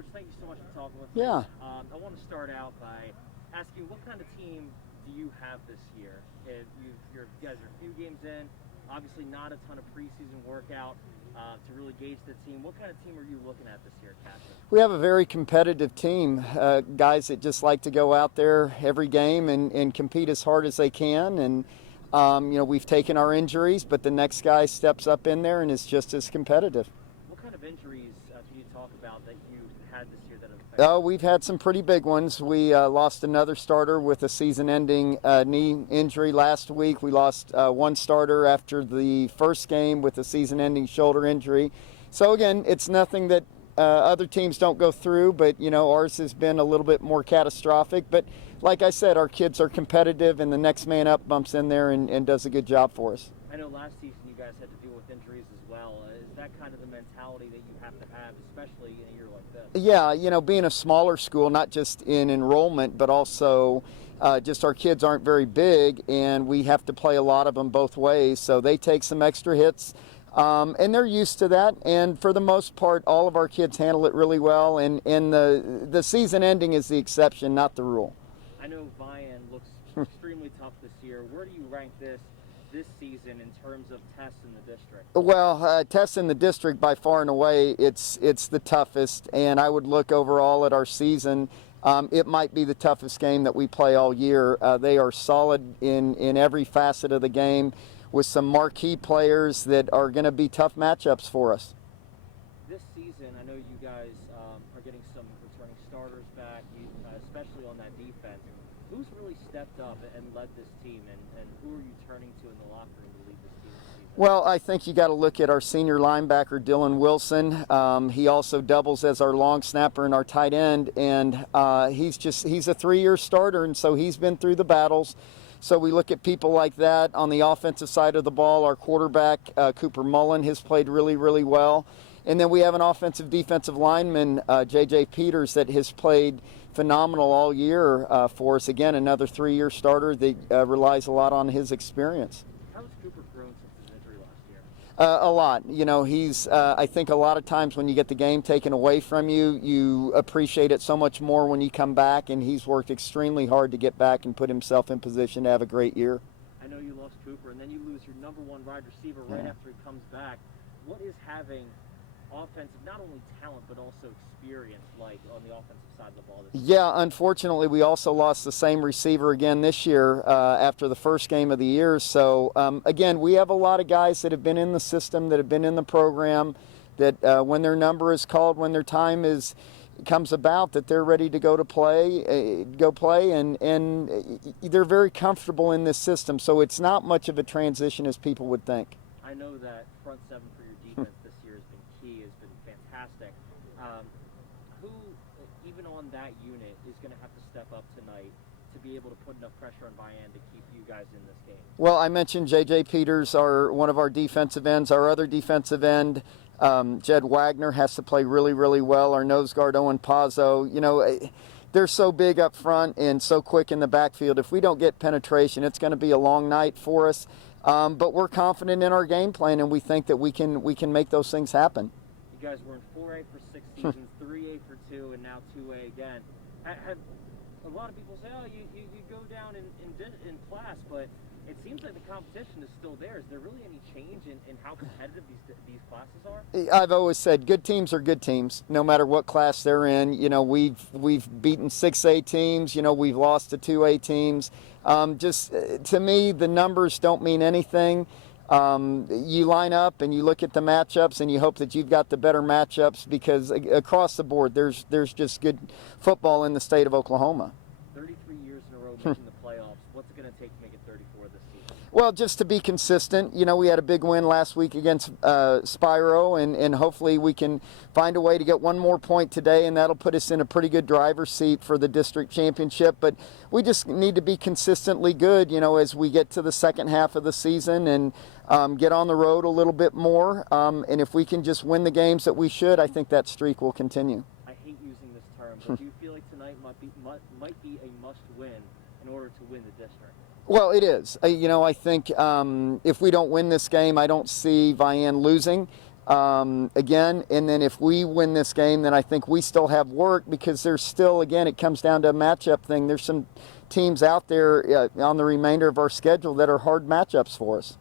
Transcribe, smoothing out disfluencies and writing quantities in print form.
Coach, thank you so much for talking with me. Yeah. I want to start out by asking, what kind of team do you have this year? You guys are a few games in, obviously not a ton of preseason workout to really gauge the team. What kind of team are you looking at this year, Cascia? We have a very competitive team, guys that just like to go out there every game and compete as hard as they can. And we've taken our injuries, but the next guy steps up in there and is just as competitive. What kind of injuries can you talk about that you had this year that have affected? Oh, we've had some pretty big ones. We lost another starter with a season-ending knee injury last week. We lost one starter after the first game with a season-ending shoulder injury. So again, it's nothing that other teams don't go through, but ours has been a little bit more catastrophic. But like I said, our kids are competitive, and the next man up bumps in there and does a good job for us. I know last season you guys had to deal with injuries as well. Is that kind of the mentality that you have to have, especially in a year like this? Yeah, being a smaller school, not just in enrollment, but also just our kids aren't very big, and we have to play a lot of them both ways. So they take some extra hits. And they're used to that, and for the most part, all of our kids handle it really well, and the season ending is the exception, not the rule. I know Vian looks extremely tough this year. Where do you rank this season in terms of tests in the district? Well, tests in the district, by far and away, it's the toughest, and I would look overall at our season. It might be the toughest game that we play all year. They are solid in every facet of the game, with some marquee players that are going to be tough matchups for us. This season, I know you guys are getting some returning starters back, especially on that defense. Who's really stepped up and led this team, and who are you turning to in the locker room to lead this team this season? Well, I think you got to look at our senior linebacker, Dylan Wilson. He also doubles as our long snapper and our tight end, and he's a 3-year starter, and so he's been through the battles. So we look at people like that. On the offensive side of the ball, our quarterback, Cooper Mullen, has played really, really well. And then we have an offensive defensive lineman, J.J. Peters, that has played phenomenal all year for us. Again, another 3-year starter that relies a lot on his experience. How has Cooper grown since his injury last year? A lot. He's, I think a lot of times when you get the game taken away from you, you appreciate it so much more when you come back, and he's worked extremely hard to get back and put himself in position to have a great year. I know you lost Cooper, and then you lose your number one wide receiver right after he comes back. What is having offensive, not only talent, but also experience like on the offensive side of the ball? Yeah, unfortunately, we also lost the same receiver again this year after the first game of the year. So, again, we have a lot of guys that have been in the system, that have been in the program, that when their number is called, when their time comes about, that they're ready to go play, and they're very comfortable in this system. So it's not much of a transition as people would think. I know that front seven for your defense this year has been key, has been fantastic. Who, even on that unit, is going to have to step up tonight to be able to put enough pressure on Vian to keep you guys in this game? Well, I mentioned J.J. Peters, one of our defensive ends. Our other defensive end, Jed Wagner, has to play really, really well. Our nose guard, Owen Pazzo, they're so big up front and so quick in the backfield. If we don't get penetration, it's going to be a long night for us. But we're confident in our game plan, and we think that we can make those things happen. You guys were in 4A for 6 seasons, 3A for 2, and now 2A again. Have a lot of people say, oh, you go down in class, but it seems like the competition is still there. Is there really any change in how competitive these classes are? I've always said good teams are good teams, no matter what class they're in. We've beaten 6A teams. We've lost to 2A teams. Just to me, the numbers don't mean anything. You line up and you look at the matchups and you hope that you've got the better matchups, because across the board there's just good football in the state of Oklahoma. 33 years in a row making the playoffs. What's it going to take to make it 34 this season? Well, just to be consistent. We had a big win last week against Spyro, and hopefully we can find a way to get one more point today, and that'll put us in a pretty good driver's seat for the district championship. But we just need to be consistently good, as we get to the second half of the season and get on the road a little bit more. And if we can just win the games that we should, I think that streak will continue. I hate using this term, but do you feel like tonight might be a must-win in order to win the district? Well, it is. I think if we don't win this game, I don't see Vian losing. again. And then if we win this game, then I think we still have work, because there's still, again, it comes down to a matchup thing. There's some teams out there on the remainder of our schedule that are hard matchups for us.